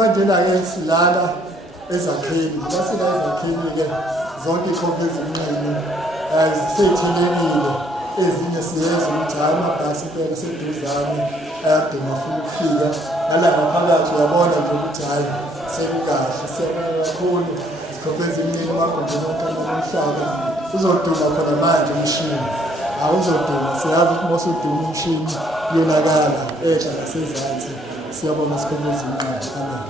Manje la silala ezakheni lasila ezakheni ke zonke ikhophi eziningi ziseyithelekile ezinye siyeza ukuthi hayi amabhasi impela seduzane ayaduma futhi ukufika nalapha phakathi uyabona nje ukuthi hayi sekukahle siyabona kakhulu izikhophi eziningi amagumbini omhlaba uzoduma khona manje umshini awuzoduma siyazi ukuthi mosuduma umshini yonakala ehla nasezantsi siyabona isikhophi eziningi. Amen.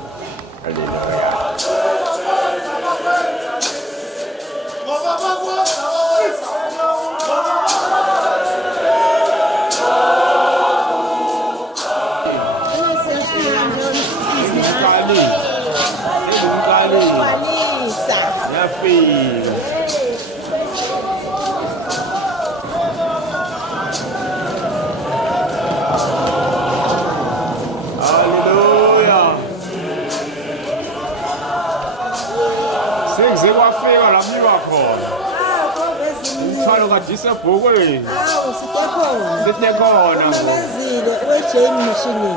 Isebhokweni sikhona umemezile wejeni machine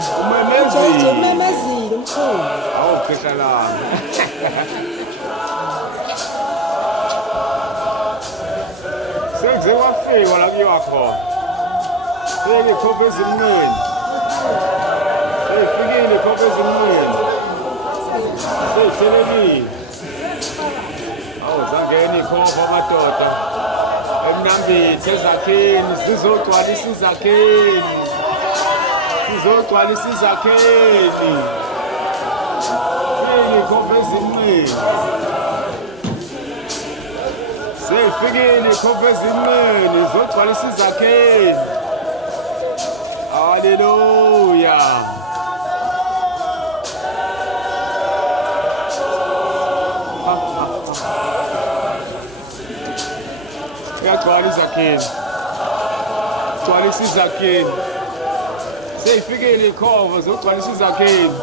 umemezile umkhulu awuphesha lana sekuze kwafika la kuyiwa khona seyikhophe ezimnweni seyifikile ikhophe ezimnweni seyithelekile awuzangena ikhophe amadoda emnambithe ezakheni sizogcwalisa izakheni fike ikhophe ezinqeni seyifikile ikhophe ezinqeni zogcwalisa izakheni. Haleluya. Gcwala izakheni, gcwalisa izakheni, seyifikile ikhova zogcwalisa izakheni.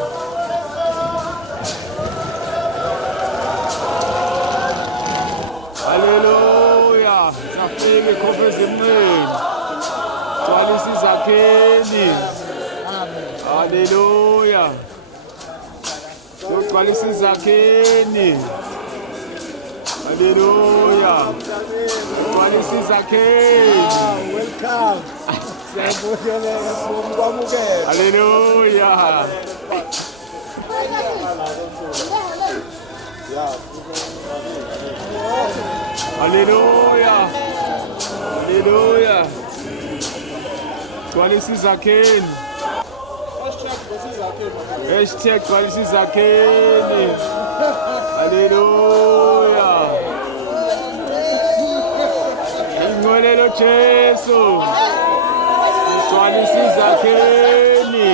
Haleluya, zafika ikhova ezinqeni, gcwalisa izakheni. Haleluya, zogcwalisa izakheni. Haleluya. Gcwalisa izakheni. Welcome. Haleluya. Haleluya. Haleluya. Gcwalisa izakheni. Hashtag gcwalisa izakheni. Haleluya. Ingolelo Jesu. Gcwalisa izakheni.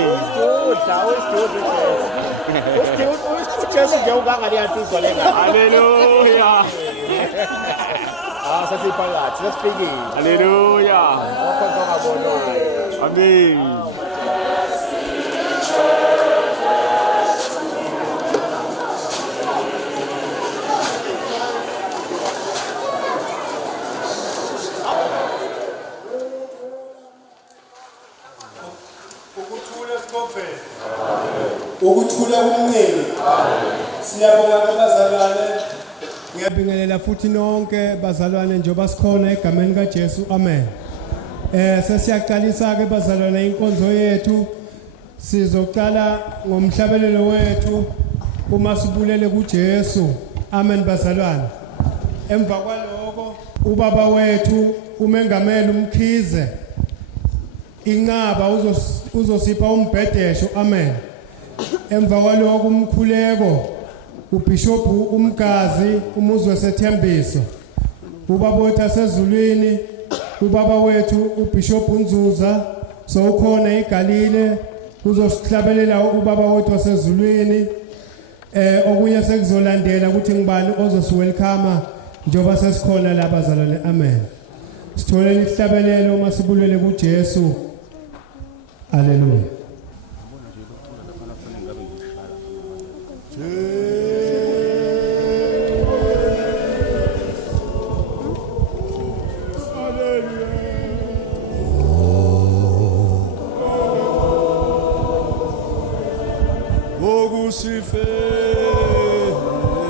Haleluya. Haleluya. Amen. Ukuthula kumncane. Siyabonga abazalwane. Ngiyabingelela futhi nonke bazalwane njengoba sikhona egameni kaJesu. Amen. Sesiyaqalisa ke bazalwane inkonzo yethu. Sizoqala ngomhlabelelo wethu uma sibulele kuJesu. Amen bazalwane. Emva kwaloko ubaba wethu umengameli uMkhize inqaba uzosipha umbhedesho. Amen. Emva kwaloko umkhuleko uBishop uMgazi umuzi wasethembiso. Ubaba wethu asezulwini ubaba wethu uBishop Nzuza sowukhona eGalile uzosihlabelela ubaba wethu wasezulwini. Okunye sekuzolandela ukuthi ngibani ozosiwelcome njoba sesikhona la bazalwane. Amen. Sitholele ihlabelelo uma sibulele kuJesu. Haleluya.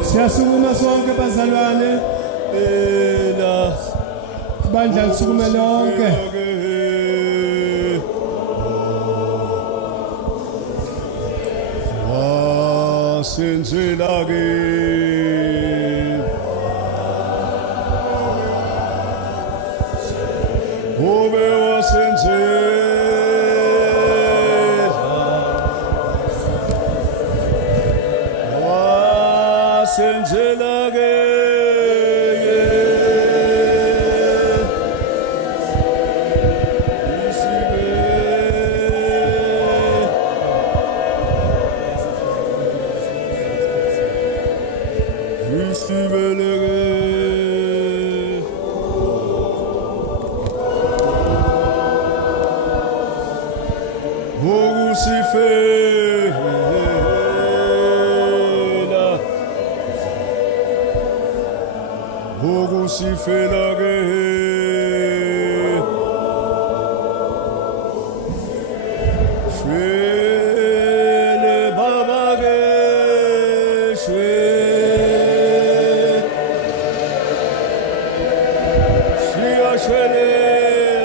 Siyasukuma sonke bazalwane. Ibandla lisukume lonke. Wasenzela ke Obe wasenzela ke Sifela ke Shwele baba ke shwele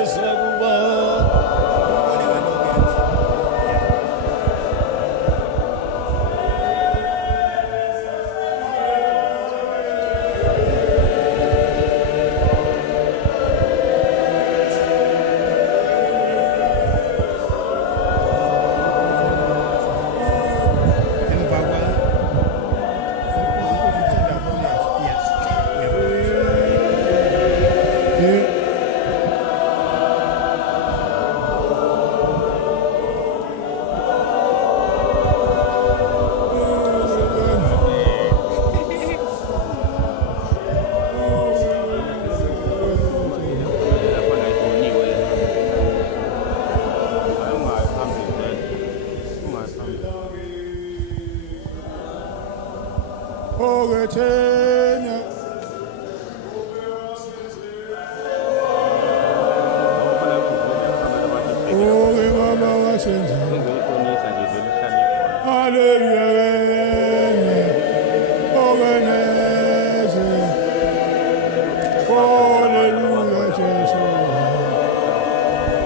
sakuba Ogethena Owe baba wasenza Hallelujah Ogeneze Hallelujah Jesus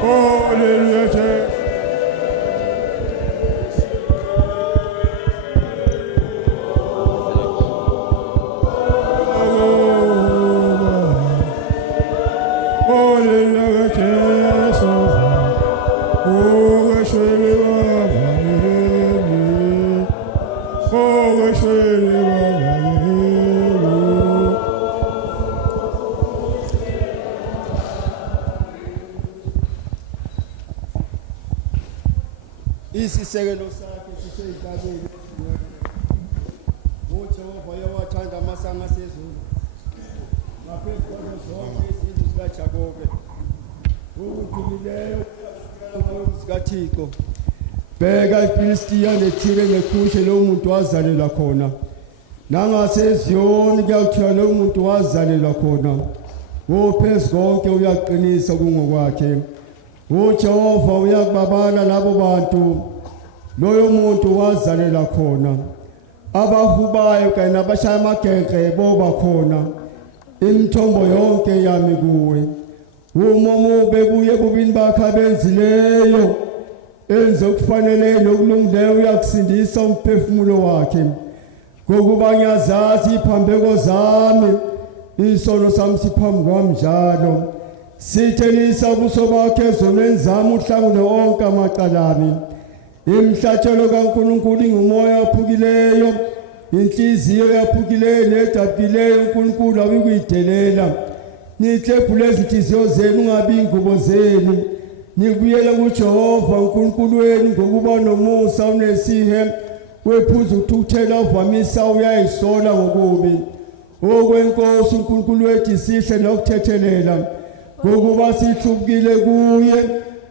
Hallelujah Jesus Isisekelo sakhe sisezabeni uJehova yawathanda amasanga sezulu ngaphezu kwazo zonke izizwe zikaJakobe ukuphilileyo zikaThixo. Bheka iFilistiya neThire neKhushe lo muntu wazalelwa khona nangaseziyoni kuyakuthiwa lo muntu wazalelwa khona. Uphezulu konke uyaqinisa kungokwakhe. uJehova uyakubabala labo bantu loyo muntu wazalelwa khona. Abahubayo kanye nabashaya amagenge boba khona. Imithombo yonke yami kuwe umomo bekuye kubini bakhe abenzileyo enze okufanele nokulungileyo uyakusindisa umphefumulo wakhe ngokuba ngiyazazi iphambeko zami isono sami siphambi kwami njalo sithelisa ubuso bakhe ezonweni zami uhlangule onke amacala ami imhlatshelo kaNkulunkulu ingumoya ophukileyo inhliziyo yaphukileyo nedabukileyo uNkulunkulu awikuyidelela nihlebhule izinhliziyo zenu ungabi ingubo zenu nikubuyela kuJehova uNkulunkulu wenu ngokuba nomusa unesihe wephuza ukuthuthela uvamisa uyayisola ngokubi okwenkosi uNkulunkulu wethu isihle nokuthethelela ngokuba sihlubukile kuye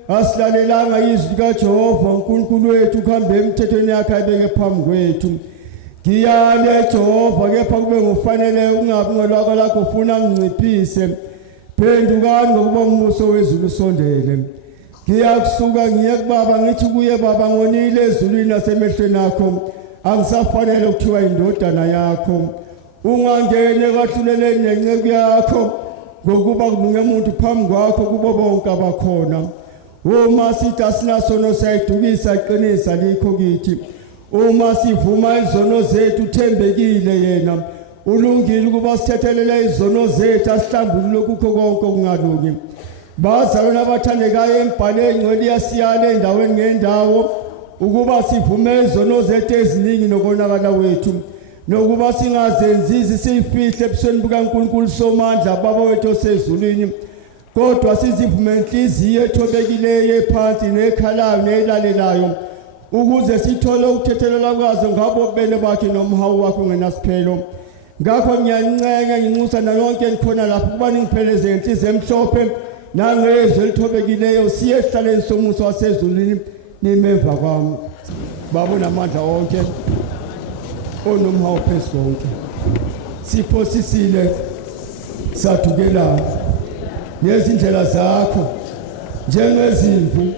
asilalelanga izwi likaJehova uNkulunkulu wethu kuhambe emthethweni yakhe ayibeke phambi kwethu ngiyale Jehova kepha kube ngofanele ungabi ngolwaka lakho ufuna nginciphise phendukani ngokuba umbuso wezulu usondele ngiyakusuka ngiye kubaba ngithi kuye baba ngonile ezulwini nasemehlweni akho angisafanele ukuthiwa indodana yakho ungangene kwahluleleni nenceku yakho ngokuba kulunge umuntu phambi kwakho kubo bonke abakhona uma sithi asinasono sayidukisa iqinisa likho kithi uma sivuma izono zethu uthembekile yena ulungile ukuba sithethelele izono zethu asihlambulule kukho konke okungalungi bazalwane abathandekayo embhalweni engcwele yasiyala endaweni ngendawo ukuba sivume izono zethu eziningi nokonakala wethu nokuba singazenzizi sifihle ebusweni bukaNkulunkulu somandla baba wethu osezulwini kodwa sizivume inhliziyo ethobekileyo ephansi nekhalayo nelalelayo ukuze sithole ukuthethelela kwazo ngabo bele bakhe nomhawu wakhe ungenasiphelo ngakho ngiyancenga nginxusa nalonke enkhona lapho kuba ningipheleze inhliziyo emhlophe nangezwe elithobekileyo siye esihlaleni somusa wasezulwini nimemva kwami babona amandla onke onomhawu phezu konke siphosisile sathukela nezindlela zakho njengezimvu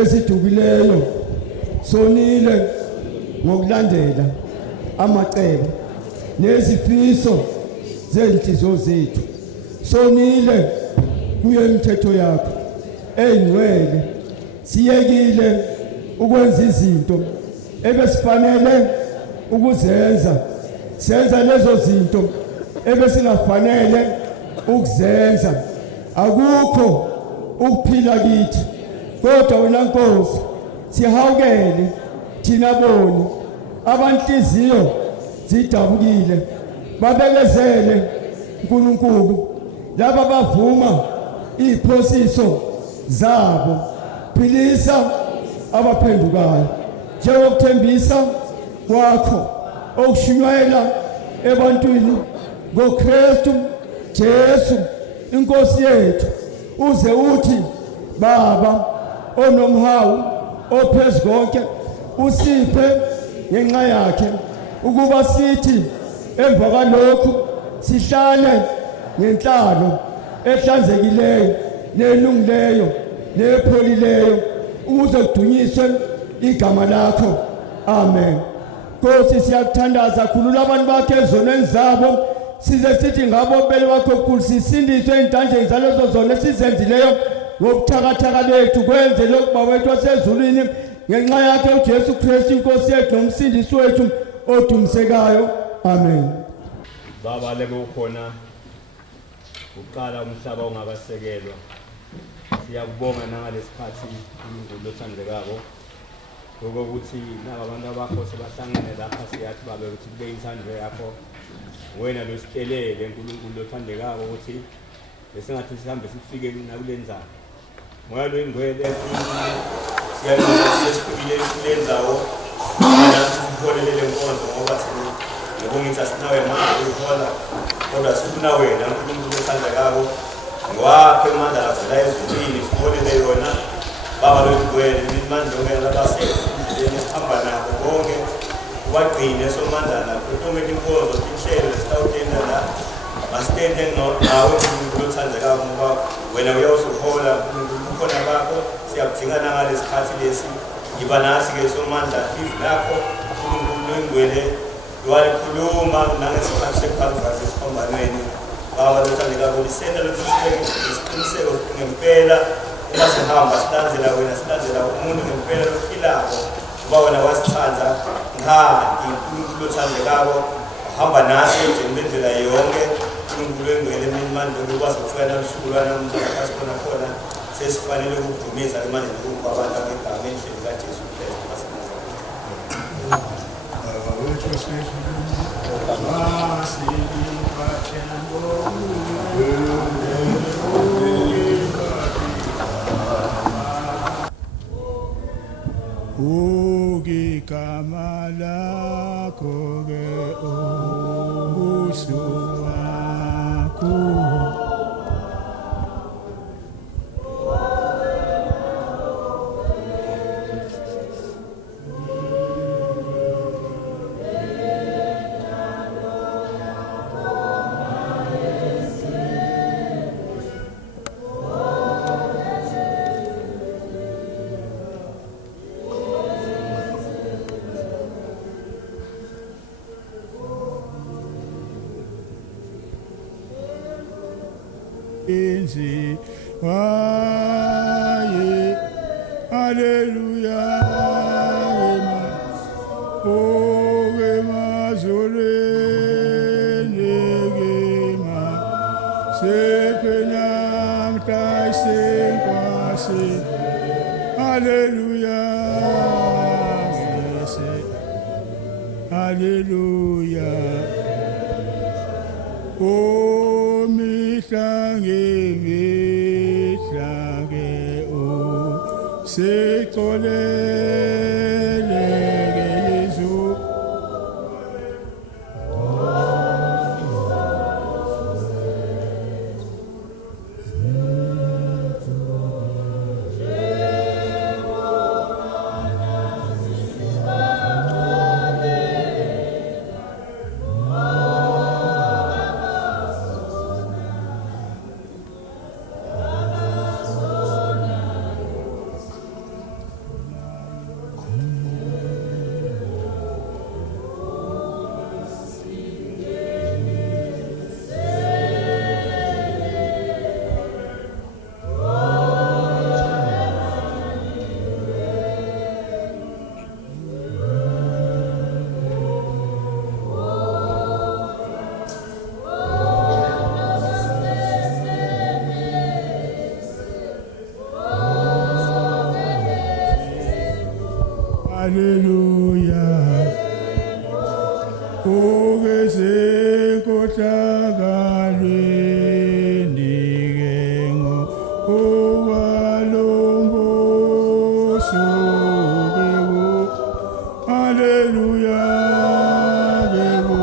ezidukileyo sonile ngokulandela amacebo nezifiso zenhliziyo zethu sonile kuyo imithetho yakho engcwele siyekile ukwenza izinto ebesifanele ukuzenza senza lezo zinto ebesingafanele ukuzenza akukho ukuphila kithi kodwa wena Nkosi sihawukele thina boni abanhliziyo zidabukile babekezele uNkulunkulu laba bavuma iziphosiso zabo philisa abaphendukayo njengokuthembisa kwakho okushunyayela ebantwini ngoKristu Jesu inkosi yethu uze uthi baba onomhawu ophezulu konke usiphe ngenxa yakhe ukuba sithi emva kwalokhu sihlale ngenhlalo ehlanzekileyo nelungileyo nepholileyo ukuze kudunyiswe igama lakho amen Nkosi siyakuthandaza khulula abantu bakhe ezonweni zabo size sithi ngabo bele bakho kukhulu sisindiswe ezintanjeni zalezo zona esizenzileyo ngobuthakathaka bethu kwenze lokhu bawethu wasezulwini ngenxa yakhe uJesu Kristu inkosi yethu nomsindisi wethu odumisekayo amen baba lebe ukhona uqala umhlaba ungakasekelwa siyakubonga nangalesikhathi uNkulunkulu othandekako ngokuthi nabantu abakho sebahlangene lapha siyathi babe ukuthi kube intando yakho wena losihlelele uNkulunkulu othandekako ukuthi besingathi sihambe sifike nakulenzalo moya lo ingcwele siyabonga sesifikile kulenzawo mina sipholelele inkonzo ngoba ngibonga sinawe manje ukhola kodwa sifuna wena uNkulunkulu othandekako ngwakhe amandla avela ezulwini sipholele yona baba lo ingcwele imandla ngeke labase sihamba nabo bonke ubagcine somandla lapho utomeke inkonzo inhlelo sitawutenda la masitende nawe uNkulunkulu othandekayo ngoba wena uyawusuhola ukhona bakho siyakudingana ngalesikhathi lesi yiba nasi ke somandla if lakho uNkulunkulu engcwele walikhuluma nangesikhathi sekhonference esiphambanweni Baba lothandekayo lisenda lokuthi isiqiniseko ngempela uma sihamba silandzela wena silandzela umuntu ngempela lophilako ngoba wena wasithanda ngani uNkulunkulu lothandekayo hamba nathi emjeni bendlela yonke uNkulunkulu engcwele imandla lokwazi ukufika namhlulwana umphakathi khona sesifanele ukudumiza imali lokhu abantu ngegama endlini kaJesu Kristu Ugi kamala koge usuaku Inzi waye haleluya wema zole negema sepenang tai sengkasi haleluya haleluya oh mihlange oh sekolele Yesu Hallelujah. Ogese kotagalweni gengo owalombo sobego. Hallelujah. Gego.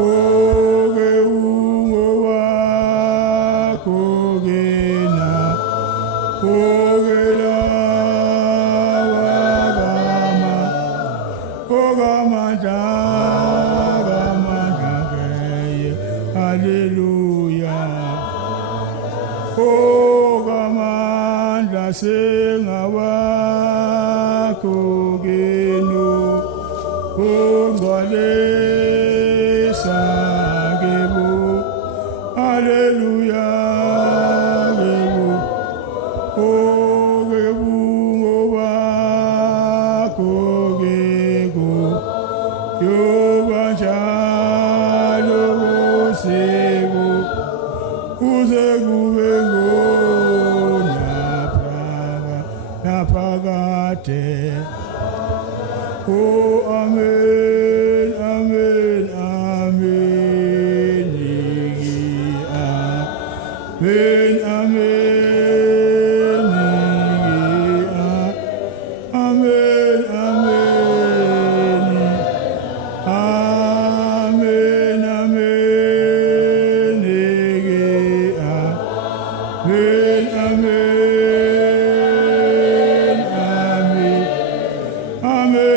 Oge ungo wako gena. Oge la Hallelujah. Singawakho genu ungwalesa gebo haleluya gebo ogebu ngowakho gego yobanjalo sego uzekube napagate. Oh, amen, amen, amen, amen, amen, amen, amen, amen, amen, amen. Amen.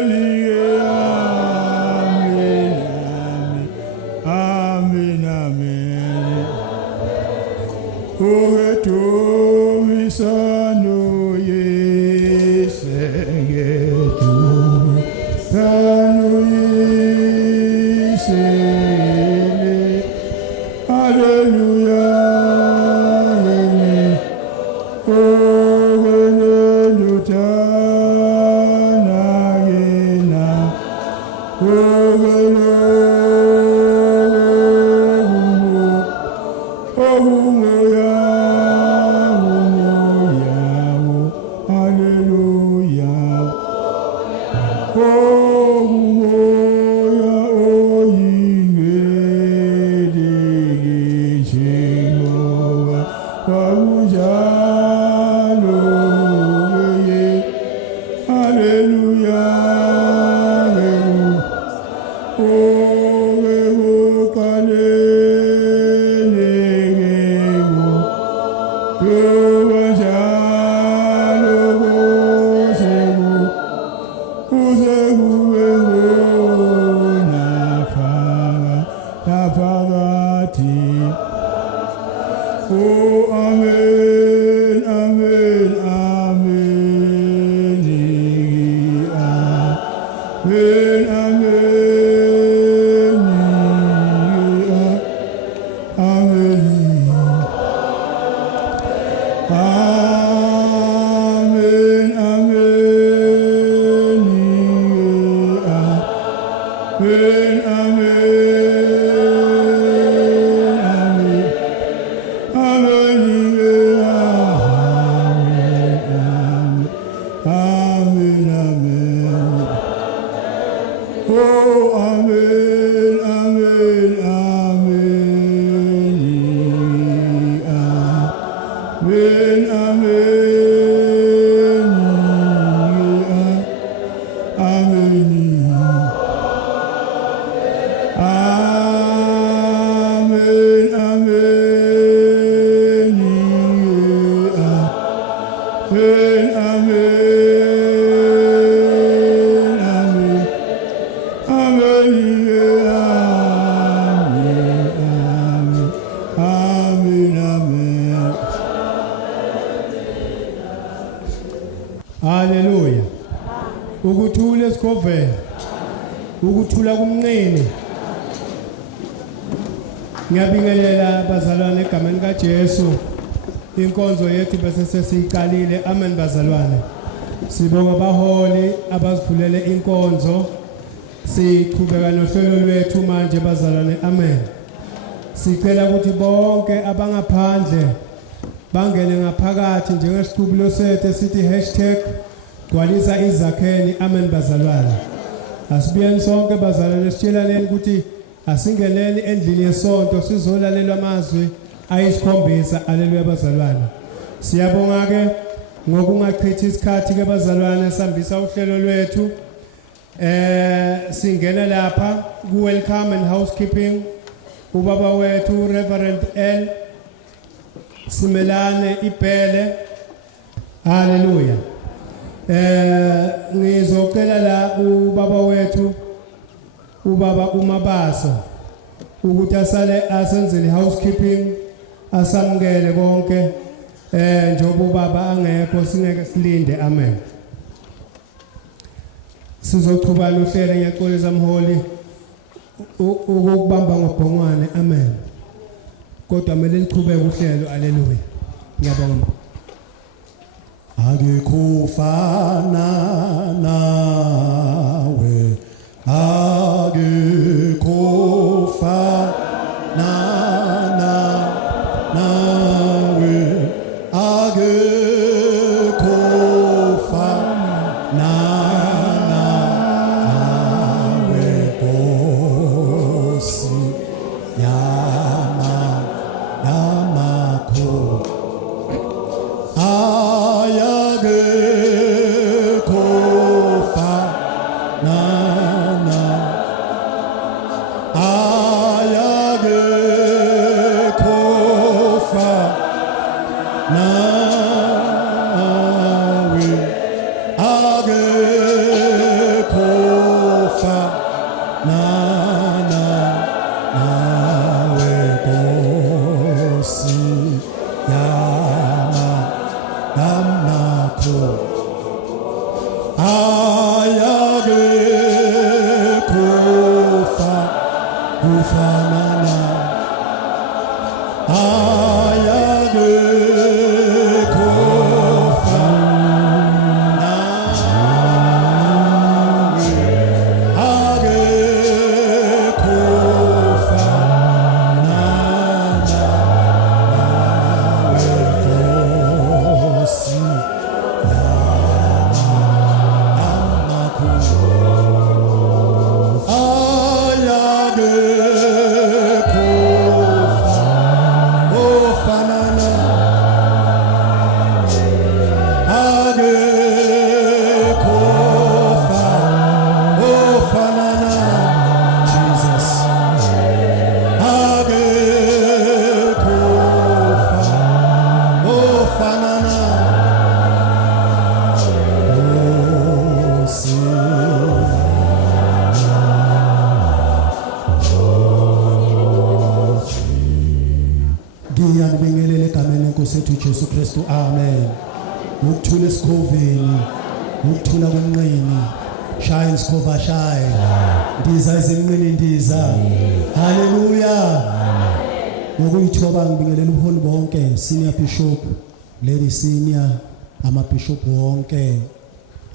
Hallelujah. Ukuthula esikhovela. Ukuthula kumnqini. Ngiyabingelela bazalwane egameni kaJesu. Inkonzo yethu bese sesiyiqalile. Amen bazalwane. Sibonga abaholi abasivulele inkonzo. Siqhubeka nohlelo lwethu manje bazalwane. Amen. Sicela ukuthi bonke abangaphandle bangene ngaphakathi njengesiqubulo sethu sithi #gcwalisa izakheni. Amen bazalwane. Asibuyeni sonke bazalwane sitshelaneni ukuthi asingeneni endlini yesonto sizolalela amazwi ayisikhombisa. Haleluya bazalwane. Siyabonga ke ngokungachithi isikhathi ke bazalwane sambisa uhlelo lwethu. Singena lapha ku welcome and housekeeping ubaba wethu Reverend L Simelane Ipele. Haleluya. Ngizocela la ubaba wethu ubaba uMabaso ukuthi asale asenzele housekeeping asamukele konke njengoba ubaba angekho singeke silinde. Amen. Sizoqhubana uhlelo ngiyaxolisa mholi ukubamba ngobhongwane. Amen. Kodwa kumele liqhubeke uhlelo. Haleluya. Ngiyabonga. Akekufana nawe, akekufana nawe, akekufana nawe, Nkosi yamakho. Ayage kofa Jesu Kristu amen ukuthula esikhoveni ukuthula kunqini shaya isikhova shaya ndiza ezinqini ndiza haleluya ngokuyithoba ngibingelela ubuholi bonke senior bishop lady senior amabishop wonke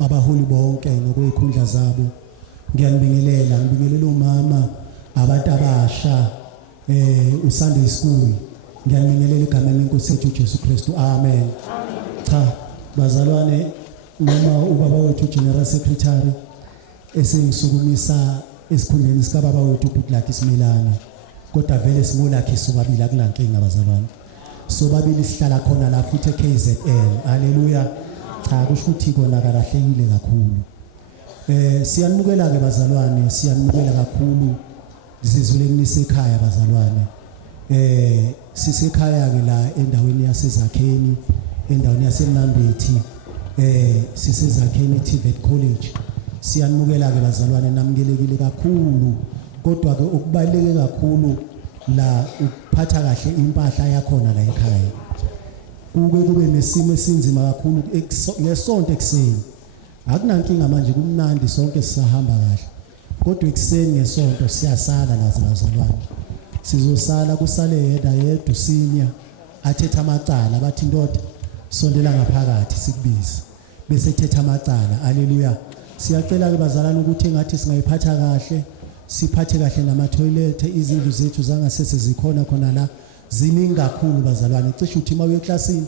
abaholi bonke ngokuyikhundla zabo ngiyabingelela umama abantu abasha uSunday school ngiyabingelela egameni lenkosi yethu Jesu Kristu amen cha bazalwane noma ubaba wethu general secretary esengisukumisa esikhundleni sika baba wethu uBuklaki Similane kodwa vele simolakhe sobabili akulankinga bazalwane sobabili sihlala khona la futhi eKZN haleluya cha kusho ukuthi kona kalahlekile kakhulu siyanukela ke bazalwane siyanukela kakhulu sizuleni nisekhaya bazalwane sisekhaya ke la endaweni yaseZakheni endaweni yaseMnambithi siseZakheni TVET College siyanukela ke bazalwane namukelekile kakhulu kodwa ke ukubaleke kakhulu la ukuphatha kahle impahla yakhona la ekhaya kube nesimo esinzima kakhulu ngesonto ekseni akunankinga manje kumnandi sonke sisahamba kahle kodwa ekseni ngesonto siyasala lazo bazalwane sizosala kusale yedwa senior athetha amacala bathi ndoda sondela ngaphakathi sikubize bese ethetha amacala haleluya siyacela ke bazalwane ukuthi ngathi singayiphatha kahle siphathe kahle nama toilet izindlu zethu zangasese zikhona khona la ziningi kakhulu bazalwane cishe uthi mawe eclassini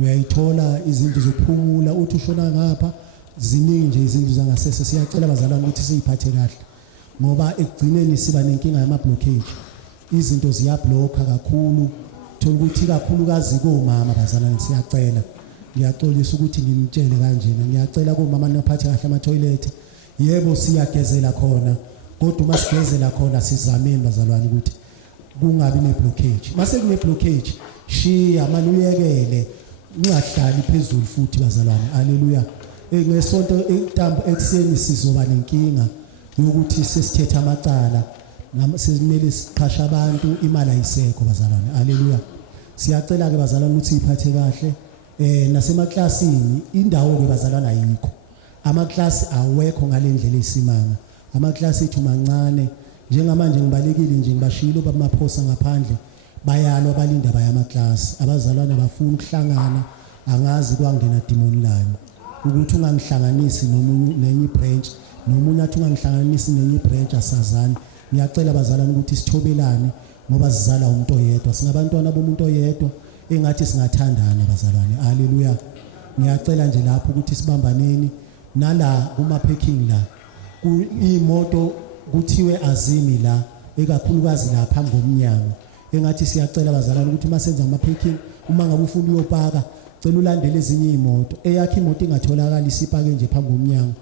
uyayithola izindlu zokuphumula uthi ushona ngapha ziningi nje izindlu zangasese siyacela bazalwane ukuthi siyiphathe kahle ngoba ekugcineni siba nenkinga yama blockage izinto ziyablocka kakhulu thola ukuthi kakhulukazi komama bazalwane siyacela ngiyaxolisa ukuthi ngimtshele kanjena ngiyacela komama nophathe kahle ama toilet yebo siyagezela khona kodwa uma sigezela khona sizameni bazalwane ukuthi kungabi neblockage mase kune blockage shiya manuyekele ungahlali phezulu futhi bazalwane haleluya ngesonto entambo ekseni sizoba nenkinga yokuthi sesithetha amacala sesimele siqhasha abantu imali ayisekho bazalwane haleluya siyacela ke bazalwane ukuthi siphathe kahle nasemaklasini indawo ke bazalwane ayikho amaklasi awekho ngalendlela esimanga amaklasi ethu mancane njengamanje ngibalekile nje ngibashilo bamaphosa ngaphandle bayalwa balinda bayamaklasi abazalwane bafuna ukuhlangana angazi kwangena demon line ukuthi ungangihlanganisi nomunye nenye branch nomunye athi ungangihlanganisi nenye branch asazani ngiyacela bazalwane ukuthi sithobelane ngoba sizala umuntu oyedwa singabantwana bomuntu oyedwa engathi singathandana bazalwane haleluya ngiyacela nje lapho ukuthi sibambaneni nala kuma parking la imoto kuthiwe azimi la ekakhulukazi la phambi komnyango engathi siyacela bazalwane ukuthi masenza ama parking uma ngabe ufuna uyopaka cela ulandele ezinye imoto eyakhe imoto ingatholakala isipake nje phambi komnyango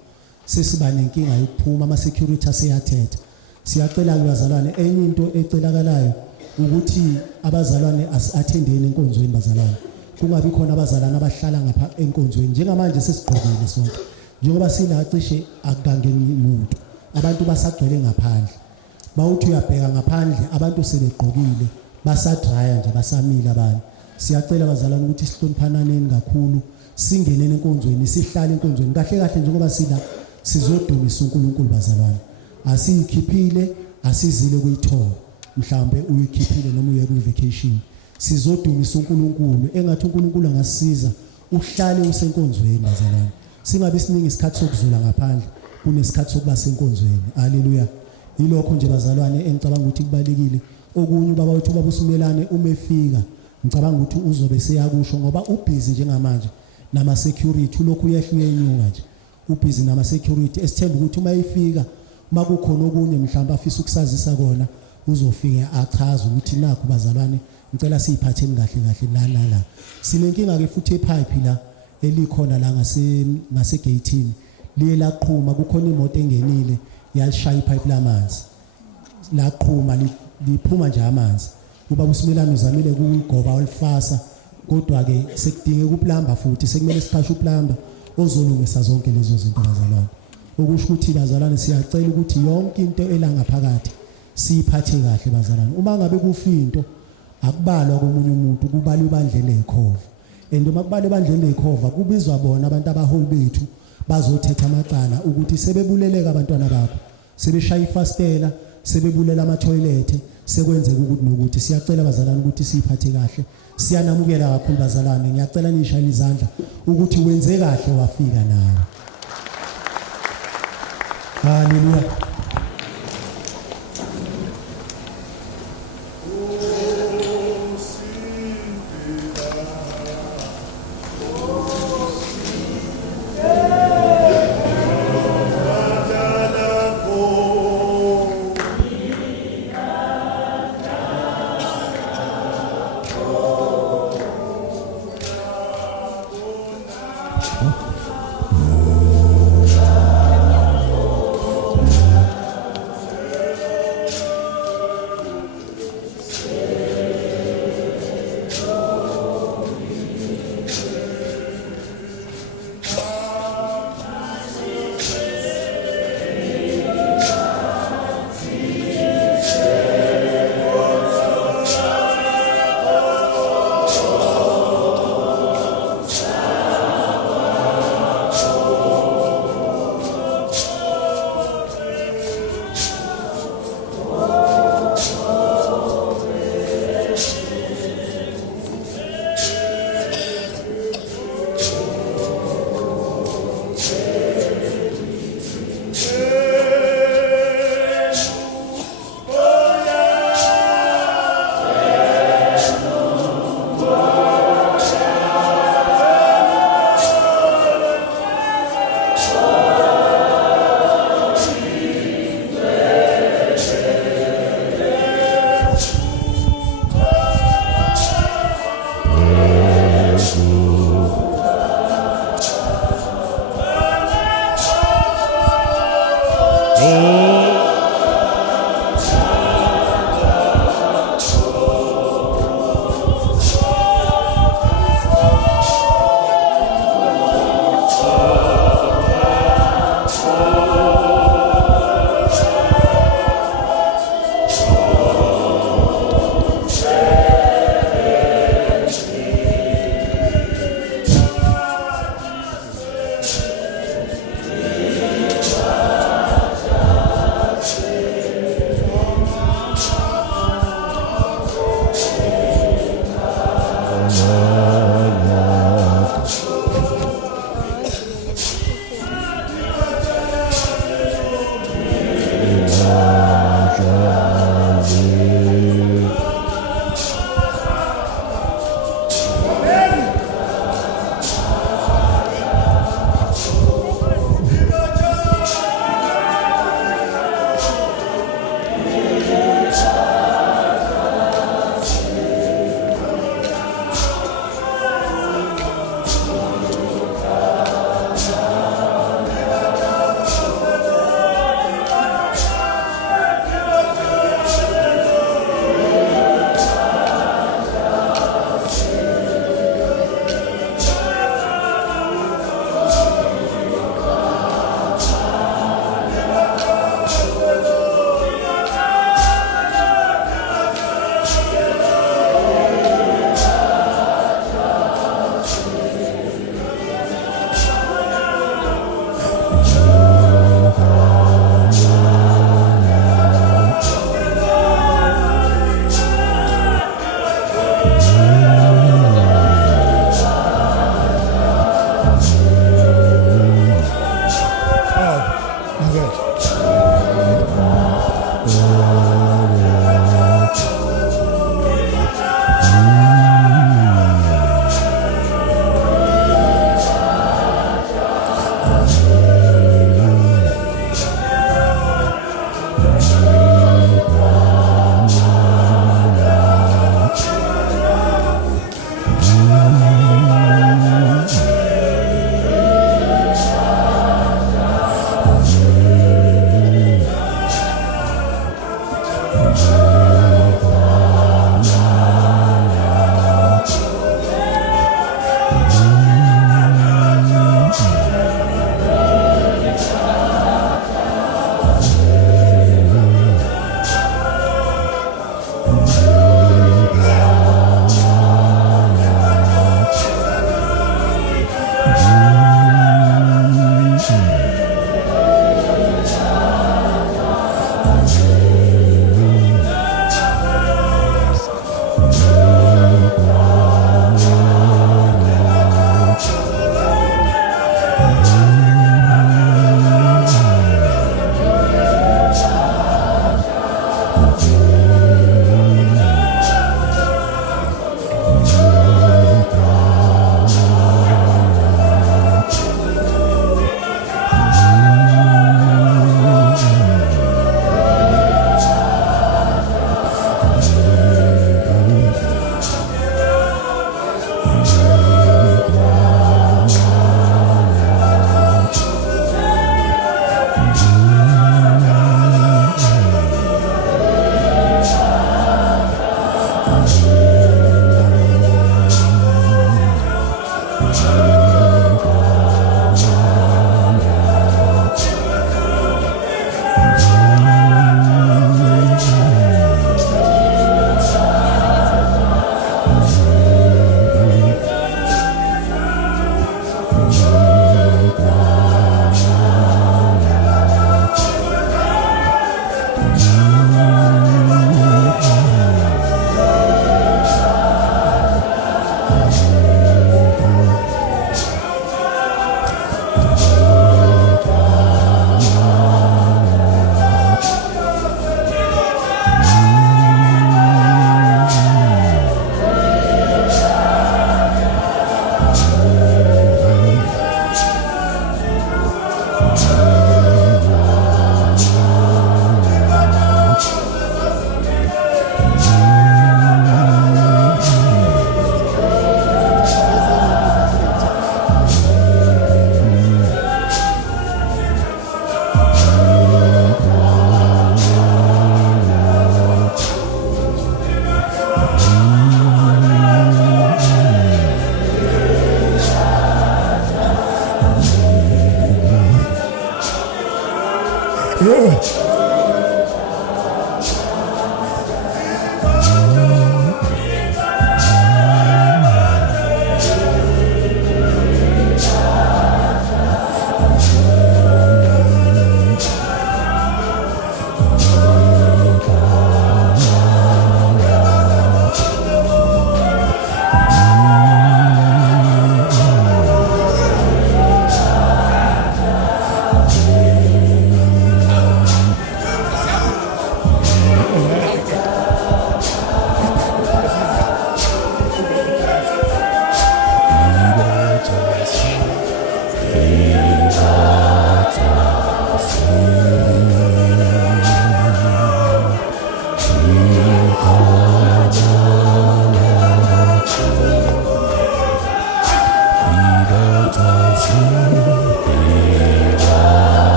sesiba nenkinga yokuphuma ama security aseyathetha siyacela bazalwane enye into ecelakalayo ukuthi abazalwane asathendeni enkonzweni bazalwane kungabi khona abazalwane abahlala ngapha enkonzweni njengamanje sesigqokile sonke njengoba silacishe akangeni umuntu abantu basagcwele ngaphandle bawuthi uyabheka ngaphandle abantu sebegqokile basadraya nje basamila abantu siyacela bazalwane ukuthi sihloniphananeni kakhulu singenene enkonzweni sihlale enkonzweni kahle kahle njengoba sila sizodumisa uNkulunkulu bazalwane asiyikhiphile asizile kuyithola mhlambe uyikhiphile noma uye ku vacation sizodumisa uNkulunkulu engathi uNkulunkulu angasisiza uhlale usenkonzweni bazalwane singabe siningi isikhathi sokuzula ngaphandle kunesikhathi sokuba senkonzweni haleluya yilokho nje bazalwane engicabanga ukuthi kubalekile okunye baba wethu babusimelane uma efika ngicabanga ukuthi uzobe seyakusho ngoba ubhizi njengamanje nama security lokhu uyehlwe enyuka nje ubhizi nama security esithemba ukuthi uma efika makukhona okunye mhlawumbe afisa ukusazisa kona uzofika achaza ukuthi nakho bazalwane ngicela siyiphatheni kahle kahle la sinenkinga ke futhi epipe la elikhona la ngase gateini liye laqhuma kukhona imoto engenile yalishaya ipipe lamanzi laqhuma liphuma nje amanzi ubaba uSimelane uzamile ukugoba olifasa kodwa ke sekudinge ukuplamba futhi sekumele siqashe uplamba ozolungisa zonke lezo zinto bazalwane okusho ukuthi bazalwane siyacela ukuthi yonke into elangaphakathi siyiphathe kahle bazalwane uma ngabe kufinto akubalwa komunye umuntu kubalwa ibandlele ekhova and makubale ebandleni lekhova kubizwa bona abantu abaholi bethu bazothetha amacala ukuthi sebebuleleka abantwana bakho sebeshaya ifastela sebebulela ama-toilet sekwenzeka ukuthi nokuthi siyacela abazalwane ukuthi siyiphathe kahle siyanamukela kakhulu bazalwane ngiyacela nishayele izandla ukuthi wenze kahle wafika nawe haleluya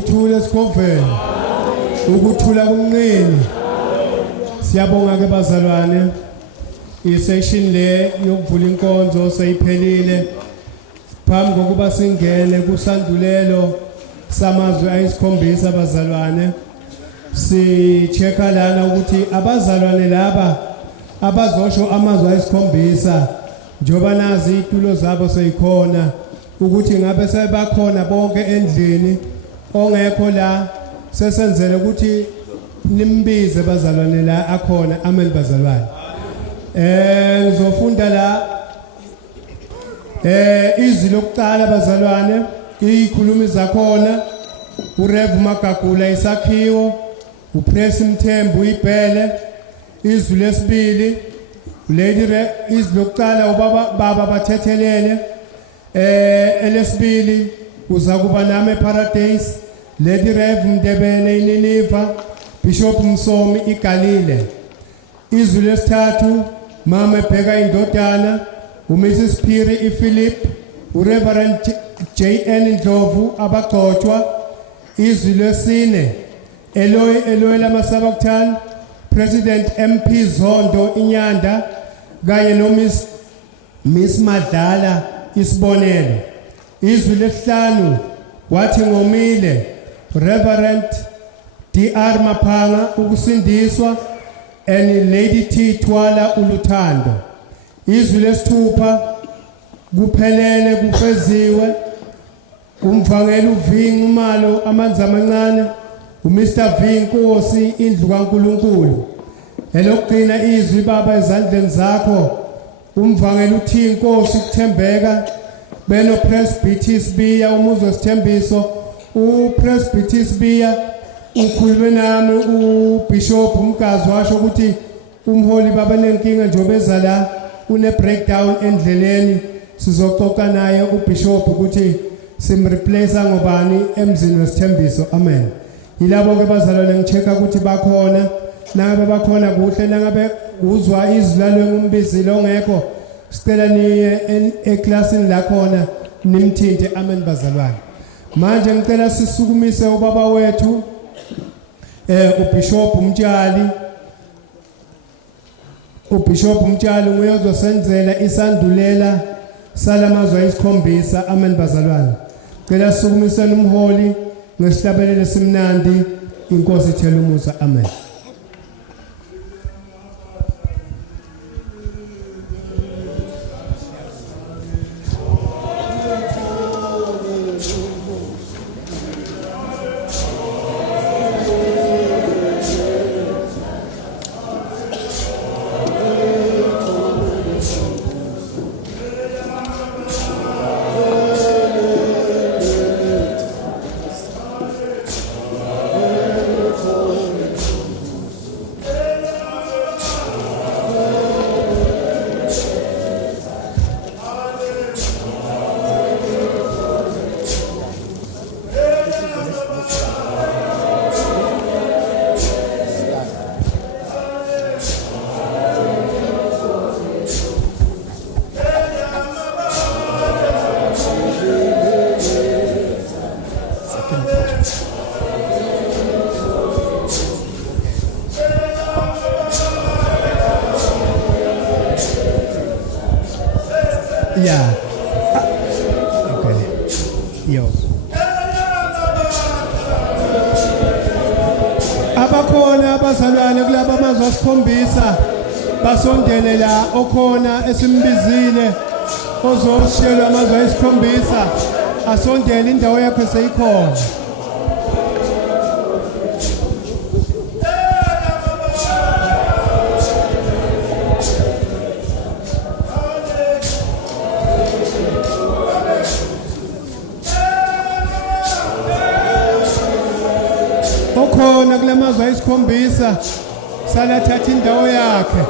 ukuthula esikhofeni ukuthula kumnqini. Siyabonga ke bazalwane, isection le yokuvula inkonzo seyiphelile. Phambi kokuba singene kusandulelo samazwe ayisikhombisa bazalwane, si-checka lana ukuthi abazalwane laba abazosho amazwi ayisikhombisa njoba nazi itulo zabo seyikhona ukuthi ngabe sebakhona bonke endlini, ongekho la sesenzele ukuthi nimbize bazalwane la akhona. Amen bazalwane. Ngizofunda la izwi lokuqala bazalwane, ikhulumi zakhona uRev Magagula Isakhiwo, uPress Mthembu Ibhele. Izwi lesibili izwi lokuqala ubaba Bathethelele. Elesibili uzakuba nami eParadise, Lady Rev Mdebele iNiniva, Bishop Msomi iGalile. Izwi lesithathu mama ebheka indodana, uMrs Phiri iPhilip, uReverend JN Ndlovu abagcotshwa. Izwi lesine Eloy lamaSabakthani, President MP Zondo Inyanda kanye no Miss Madlala Isibonelo. Izwi lesihlanu wathi ngomile Reverend DR Maphanga ukusindiswa and Lady T Twala uLuthando. Izwi lesithupha kuphelele kufeziwe umvangeli uVingi Malo amanzi amancane, uMr V Nkosi indlu kaNkulunkulu. Elokugcina izwi baba ezandleni zakho umvangeli uthi Nkosi kuthembeka beno Presbyterian Sibiya umuzi wesithembiso. uPresbyterian Sibiya ukhulume nami uBishop Mkazi washo ukuthi umholi baba nenkinga njobe la une breakdown endleleni, sizoxoxa naye uBishop ukuthi simreplace ngobani emzini wesithembiso. Amen. Yilabo ke bazalwane ngichecka ukuthi bakhona, nangabe bakhona kuhle, nangabe uzwa izwi lalo ngumbizile ongekho sicela niye eclassini la khona nimthinte. Amen bazalwane. Manje ngicela sisukumise ubaba wethu uBishop Mtshali. uBishop Mtshali nguye ozosenzela isandulela salamazwe ayisikhombisa. Amen bazalwane. Ngicela sisukumiseni umholi ngesihlabelelo simnandi. Inkosi ithele umusa. Amen. Yeah. Okay. Yo. Abakhona abazalwane kulabo amazwe asikhombisa basondele la okhona esimbizile ozoshelwa amazwe ayisikhombisa asondele indawo yakho seyikhona. Okhona kulamazwe ayisikhombisa salathatha indawo yakhe.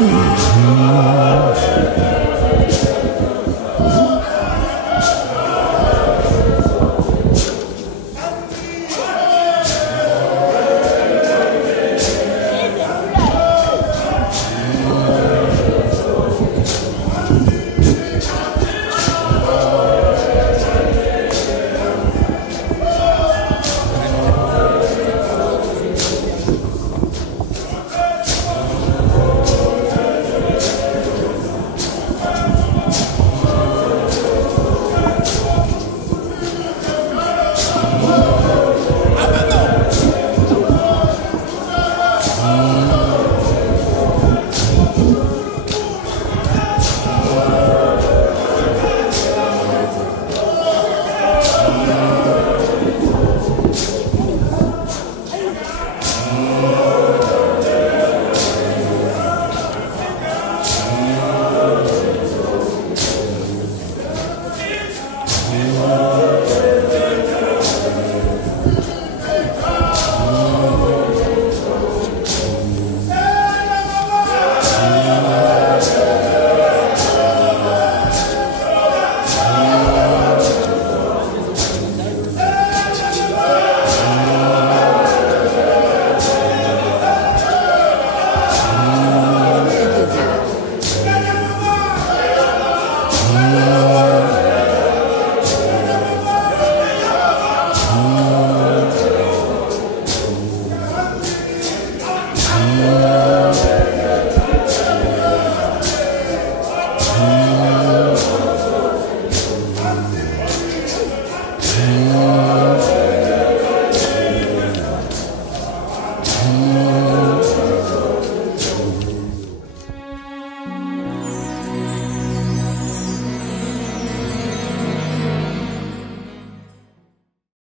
Amen.